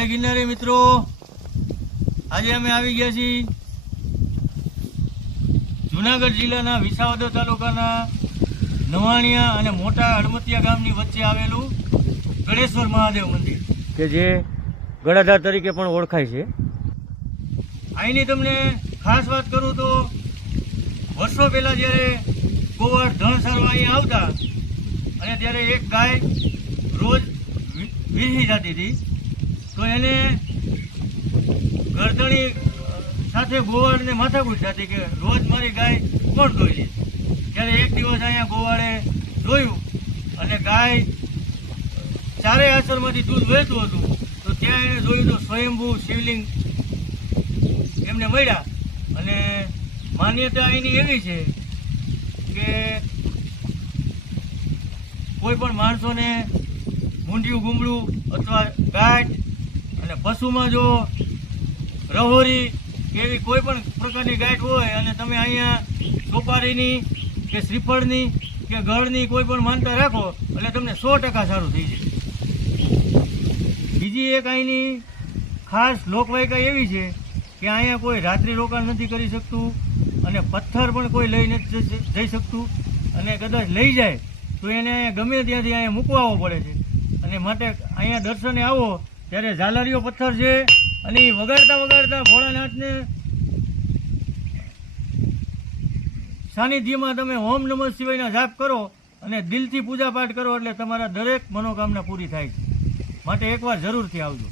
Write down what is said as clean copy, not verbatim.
જય ગિરનારી મિત્રો, આજે અમે આવી ગયા છીએ જુનાગઢ જિલ્લાના વિસાવદર તાલુકાના નવાણિયા અને મોટા હડમતિયા ગામની વચ્ચે આવેલું ગળેશ્વર મહાદેવ મંદિર કે જે ગળાધાર તરીકે પણ ઓળખાય છે. અહીંની તમને ખાસ વાત કરું તો વર્ષો પહેલાં જ્યારે ગોવાળ ધણ સારવા અહીંયા આવતા અને ત્યારે એક ગાય રોજ વીસી જતી હતી, તો એને ગરદણી સાથે ગોવાળને માથાકૂટ થતી કે રોજ મારી ગાય કોણ ધોઈ લે. ત્યારે એક દિવસ અહીંયા ગોવાળે જોયું અને ગાય ચારેય આસરમાંથી દૂધ વહેતું હતું, તો ત્યાં એને જોયું તો સ્વયંભૂ શિવલિંગ એમને મળ્યા. અને માન્યતા એની એવી છે કે કોઈ પણ માણસોને મૂંઢિયું ગુમડું અથવા ગાંઠ અને પશુમાં જો રહોરી કે એવી કોઈ પણ પ્રકારની ગાંઠ હોય અને તમે અહીંયા સોપારીની કે શ્રીફળની કે ગળની કોઈ પણ માનતા રાખો એટલે તમને 100% સારું થઈ જાય. બીજી એક અહીંની ખાસ લોકવાયકા એવી છે કે અહીંયા કોઈ રાત્રિ રોકાણ નથી કરી શકતું અને પથ્થર પણ કોઈ લઈ નથી જઈ શકતું, અને કદાચ લઈ જાય તો એને અહીંયા ગમે ત્યાંથી અહીંયા મૂકવા આવવો પડે છે. અને માટે અહીંયા દર્શને આવો ત્યારે ઝાલરીઓ પથ્થર છે અને એ વગાડતા ભોળાનાથને સાનિધ્યમાં તમે ઓમ નમઃ શિવાયના જાપ કરો અને દિલથી પૂજા પાઠ કરો એટલે તમારા દરેક મનોકામના પૂરી થાય છે. માટે એકવાર જરૂરથી આવજો.